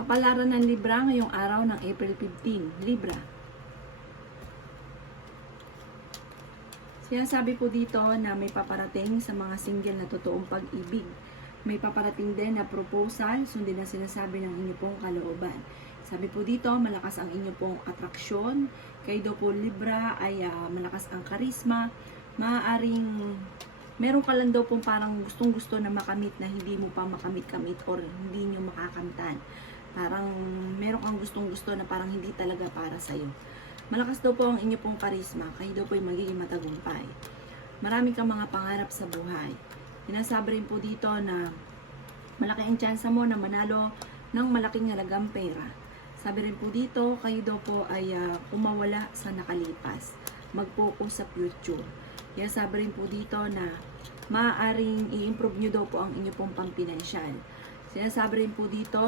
Kapalaran ng Libra ngayong araw ng April 15. Libra. Sinasabi po dito na may paparating sa mga single na totoong pag-ibig. May paparating din na proposal, sundin na sinasabi ng inyo pong kalooban. Sabi po dito, malakas ang inyo pong atraksyon. Kayo daw po Libra ay malakas ang karisma. Maaaring meron ka lang daw pong parang gustong-gusto na makamit na hindi mo pa makamit-kamit or hindi nyo makakamtan. Parang meron kang gustong-gusto na parang hindi talaga para sa'yo. Malakas daw po ang inyo pong karisma. Kayo daw po ay magiging matagumpay. Marami kang mga pangarap sa buhay. Sinasabi rin po dito na malaki ang tsansa mo na manalo ng malaking halagang pera. Sabi rin po dito, kayo daw po ay kumawala sa nakalipas. Mag-focus sa future. Kaya sabi rin po dito na maaaring i-improve nyo daw po ang inyo pong pampinansyal. Sinasabi rin po dito